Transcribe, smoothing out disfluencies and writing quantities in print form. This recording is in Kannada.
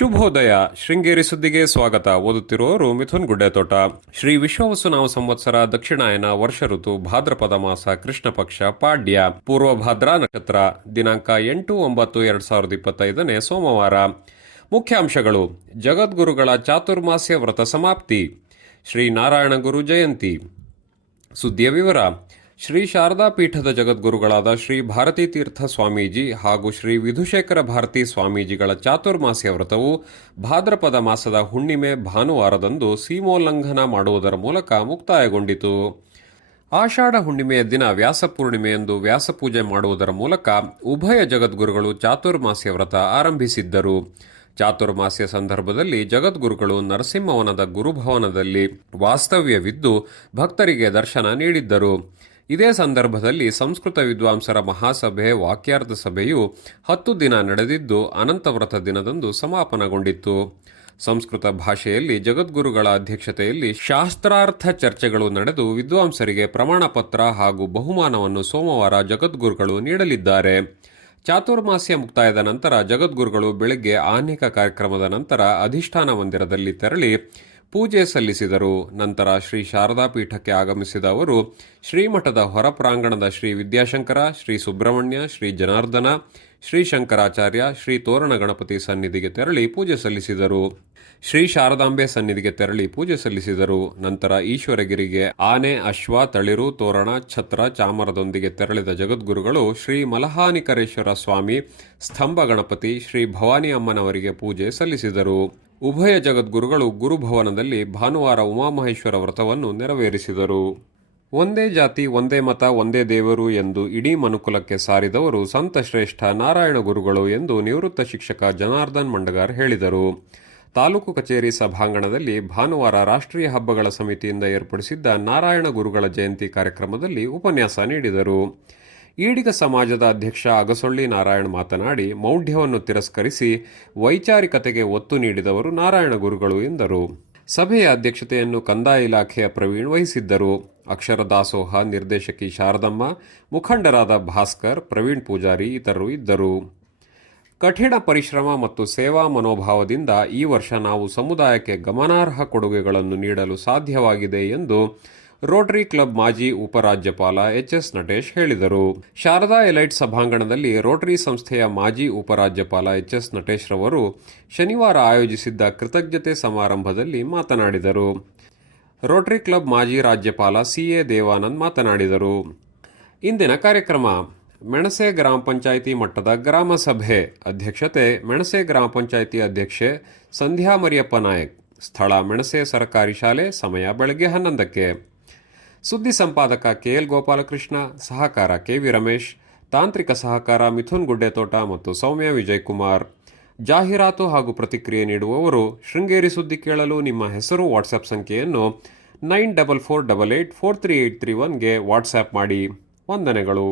ಶುಭೋದಯ. ಶೃಂಗೇರಿ ಸುದ್ದಿಗೆ ಸ್ವಾಗತ. ಓದುತ್ತಿರುವವರು ಮಿಥುನ್ ಗುಡ್ಡೆತೋಟ. ಶ್ರೀ ವಿಶ್ವವಸುನಾಮ ಸಂವತ್ಸರ ದಕ್ಷಿಣಾಯನ ವರ್ಷ ಋತು ಭಾದ್ರಪದ ಮಾಸ ಕೃಷ್ಣ ಪಕ್ಷ ಪಾಡ್ಯ ಪೂರ್ವ ಭಾದ್ರಾ ನಕ್ಷತ್ರ ದಿನಾಂಕ 8-9-2025 ಸೋಮವಾರ. ಮುಖ್ಯಾಂಶಗಳು: ಜಗದ್ಗುರುಗಳ ಚಾತುರ್ಮಾಸ್ಯ ವ್ರತ ಸಮಾಪ್ತಿ, ಶ್ರೀ ನಾರಾಯಣ ಗುರು ಜಯಂತಿ. ಸುದ್ದಿಯ ವಿವರ: ಶ್ರೀ ಶಾರದಾ ಪೀಠದ ಜಗದ್ಗುರುಗಳಾದ ಶ್ರೀ ಭಾರತೀ ತೀರ್ಥ ಸ್ವಾಮೀಜಿ ಹಾಗೂ ಶ್ರೀ ವಿಧುಶೇಖರ ಭಾರತೀ ಸ್ವಾಮೀಜಿಗಳ ಚಾತುರ್ಮಾಸ್ಯ ವ್ರತವು ಭಾದ್ರಪದ ಮಾಸದ ಹುಣ್ಣಿಮೆ ಭಾನುವಾರದಂದು ಸೀಮೋಲ್ಲಂಘನ ಮಾಡುವುದರ ಮೂಲಕ ಮುಕ್ತಾಯಗೊಂಡಿತು. ಆಷಾಢ ಹುಣ್ಣಿಮೆಯ ದಿನ ವ್ಯಾಸಪೂರ್ಣಿಮೆಯಂದು ವ್ಯಾಸಪೂಜೆ ಮಾಡುವುದರ ಮೂಲಕ ಉಭಯ ಜಗದ್ಗುರುಗಳು ಚಾತುರ್ಮಾಸ್ಯ ವ್ರತ ಆರಂಭಿಸಿದ್ದರು. ಚಾತುರ್ಮಾಸ್ಯ ಸಂದರ್ಭದಲ್ಲಿ ಜಗದ್ಗುರುಗಳು ನರಸಿಂಹವನದ ಗುರುಭವನದಲ್ಲಿ ವಾಸ್ತವ್ಯವಿದ್ದು ಭಕ್ತರಿಗೆ ದರ್ಶನ ನೀಡಿದ್ದರು. ಇದೇ ಸಂದರ್ಭದಲ್ಲಿ ಸಂಸ್ಕೃತ ವಿದ್ವಾಂಸರ ಮಹಾಸಭೆ ವಾಕ್ಯಾರ್ಥ ಸಭೆಯು 10 ದಿನ ನಡೆದಿದ್ದು ಅನಂತವ್ರತ ದಿನದಂದು ಸಮಾಪನಗೊಂಡಿತ್ತು. ಸಂಸ್ಕೃತ ಭಾಷೆಯಲ್ಲಿ ಜಗದ್ಗುರುಗಳ ಅಧ್ಯಕ್ಷತೆಯಲ್ಲಿ ಶಾಸ್ತ್ರಾರ್ಥ ಚರ್ಚೆಗಳು ನಡೆದು ವಿದ್ವಾಂಸರಿಗೆ ಪ್ರಮಾಣ ಪತ್ರ ಹಾಗೂ ಬಹುಮಾನವನ್ನು ಸೋಮವಾರ ಜಗದ್ಗುರುಗಳು ನೀಡಲಿದ್ದಾರೆ. ಚಾತುರ್ಮಾಸ್ಯ ಮುಕ್ತಾಯದ ನಂತರ ಜಗದ್ಗುರುಗಳು ಬೆಳಗ್ಗೆ ಆಹ್ನಿಕ ಕಾರ್ಯಕ್ರಮದ ನಂತರ ಅಧಿಷ್ಠಾನ ಮಂದಿರದಲ್ಲಿ ತೆರಳಿ ಪೂಜೆ ಸಲ್ಲಿಸಿದರು. ನಂತರ ಶ್ರೀ ಶಾರದಾ ಪೀಠಕ್ಕೆ ಆಗಮಿಸಿದ ಅವರು ಶ್ರೀಮಠದ ಹೊರ ಪ್ರಾಂಗಣದ ಶ್ರೀ ವಿದ್ಯಾಶಂಕರ, ಶ್ರೀ ಸುಬ್ರಹ್ಮಣ್ಯ, ಶ್ರೀ ಜನಾರ್ದನ, ಶ್ರೀ ಶಂಕರಾಚಾರ್ಯ, ಶ್ರೀ ತೋರಣ ಗಣಪತಿ ಸನ್ನಿಧಿಗೆ ತೆರಳಿ ಪೂಜೆ ಸಲ್ಲಿಸಿದರು. ಶ್ರೀ ಶಾರದಾಂಬೆ ಸನ್ನಿಧಿಗೆ ತೆರಳಿ ಪೂಜೆ ಸಲ್ಲಿಸಿದರು. ನಂತರ ಈಶ್ವರಗಿರಿಗೆ ಆನೆ, ಅಶ್ವ, ತಳಿರು, ತೋರಣ, ಛತ್ರ, ಚಾಮರದೊಂದಿಗೆ ತೆರಳಿದ ಜಗದ್ಗುರುಗಳು ಶ್ರೀ ಮಲಹಾನಿಕರೇಶ್ವರ ಸ್ವಾಮಿ, ಸ್ತಂಭ ಗಣಪತಿ, ಶ್ರೀ ಭವಾನಿ ಅಮ್ಮನವರಿಗೆ ಪೂಜೆ ಸಲ್ಲಿಸಿದರು. ಉಭಯ ಜಗದ್ಗುರುಗಳು ಗುರುಭವನದಲ್ಲಿ ಭಾನುವಾರ ಉಮಾಮಹೇಶ್ವರ ವ್ರತವನ್ನು ನೆರವೇರಿಸಿದರು. ಒಂದೇ ಜಾತಿ, ಒಂದೇ ಮತ, ಒಂದೇ ದೇವರು ಎಂದು ಇಡೀ ಮನುಕುಲಕ್ಕೆ ಸಾರಿದವರು ಸಂತ ಶ್ರೇಷ್ಠ ನಾರಾಯಣ ಗುರುಗಳು ಎಂದು ನಿವೃತ್ತ ಶಿಕ್ಷಕ ಜನಾರ್ದನ್ ಮಂಡಗಾರ್ ಹೇಳಿದರು. ತಾಲೂಕು ಕಚೇರಿ ಸಭಾಂಗಣದಲ್ಲಿ ಭಾನುವಾರ ರಾಷ್ಟ್ರೀಯ ಹಬ್ಬಗಳ ಸಮಿತಿಯಿಂದ ಏರ್ಪಡಿಸಿದ್ದ ನಾರಾಯಣ ಗುರುಗಳ ಜಯಂತಿ ಕಾರ್ಯಕ್ರಮದಲ್ಲಿ ಉಪನ್ಯಾಸ ನೀಡಿದರು. ಈಡಿಗ ಸಮಾಜದ ಅಧ್ಯಕ್ಷ ಅಗಸೊಳ್ಳಿ ನಾರಾಯಣ್ ಮಾತನಾಡಿ, ಮೌಢ್ಯವನ್ನು ತಿರಸ್ಕರಿಸಿ ವೈಚಾರಿಕತೆಗೆ ಒತ್ತು ನೀಡಿದವರು ನಾರಾಯಣ ಗುರುಗಳು ಎಂದರು. ಸಭೆಯ ಅಧ್ಯಕ್ಷತೆಯನ್ನು ಕಂದಾಯ ಇಲಾಖೆಯ ಪ್ರವೀಣ್ ವಹಿಸಿದ್ದರು. ಅಕ್ಷರ ದಾಸೋಹ ನಿರ್ದೇಶಕಿ ಶಾರದಮ್ಮ, ಮುಖಂಡರಾದ ಭಾಸ್ಕರ್, ಪ್ರವೀಣ್ ಪೂಜಾರಿ ಇತರರು ಇದ್ದರು. ಕಠಿಣ ಪರಿಶ್ರಮ ಮತ್ತು ಸೇವಾ ಮನೋಭಾವದಿಂದ ಈ ವರ್ಷ ನಾವು ಸಮುದಾಯಕ್ಕೆ ಗಮನಾರ್ಹ ಕೊಡುಗೆಗಳನ್ನು ನೀಡಲು ಸಾಧ್ಯವಾಗಿದೆ ಎಂದು ರೋಟರಿ ಕ್ಲಬ್ ಮಾಜಿ ಉಪರಾಜ್ಯಪಾಲ ಎಚ್.ಎಸ್. ನಟೇಶ್ ಹೇಳಿದರು. ಶಾರದಾ ಎಲೈಟ್ ಸಭಾಂಗಣದಲ್ಲಿ ರೋಟರಿ ಸಂಸ್ಥೆಯ ಮಾಜಿ ಉಪರಾಜ್ಯಪಾಲ ಎಚ್.ಎಸ್. ನಟೇಶ್ ರವರು ಶನಿವಾರ ಆಯೋಜಿಸಿದ್ದ ಕೃತಜ್ಞತೆ ಸಮಾರಂಭದಲ್ಲಿ ಮಾತನಾಡಿದರು. ರೋಟರಿ ಕ್ಲಬ್ ಮಾಜಿ ರಾಜ್ಯಪಾಲ ಸಿ.ಎ. ದೇವಾನಂದ್ ಮಾತನಾಡಿದರು. ಇಂದಿನ ಕಾರ್ಯಕ್ರಮ: ಮೆಣಸೆ ಗ್ರಾಮ ಪಂಚಾಯಿತಿ ಮಟ್ಟದ ಗ್ರಾಮ ಸಭೆ. ಅಧ್ಯಕ್ಷತೆ ಮೆಣಸೆ ಗ್ರಾಮ ಪಂಚಾಯಿತಿ ಅಧ್ಯಕ್ಷೆ ಸಂಧ್ಯಾ ಮರಿಯಪ್ಪ ನಾಯಕ್. ಸ್ಥಳ ಮೆಣಸೆ ಸರ್ಕಾರಿ ಶಾಲೆ. ಸಮಯ ಬೆಳಗ್ಗೆ 11ಕ್ಕೆ. ಸುದ್ದಿ ಸಂಪಾದಕ ಕೆ.ಎಲ್. ಗೋಪಾಲಕೃಷ್ಣ, ಸಹಕಾರ ಕೆ.ವಿ. ರಮೇಶ್, ತಾಂತ್ರಿಕ ಸಹಕಾರ ಮಿಥುನ್ ಗುಡ್ಡೆತೋಟ ಮತ್ತು ಸೌಮ್ಯ ವಿಜಯಕುಮಾರ್. ಜಾಹೀರಾತು ಹಾಗೂ ಪ್ರತಿಕ್ರಿಯೆ ನೀಡುವವರು ಶೃಂಗೇರಿ ಸುದ್ದಿ ಕೇಳಲು ನಿಮ್ಮ ಹೆಸರು ವಾಟ್ಸ್ಆಪ್ ಸಂಖ್ಯೆಯನ್ನು 9448843831ಗೆ ವಾಟ್ಸ್ಆಪ್ ಮಾಡಿ. ವಂದನೆಗಳು.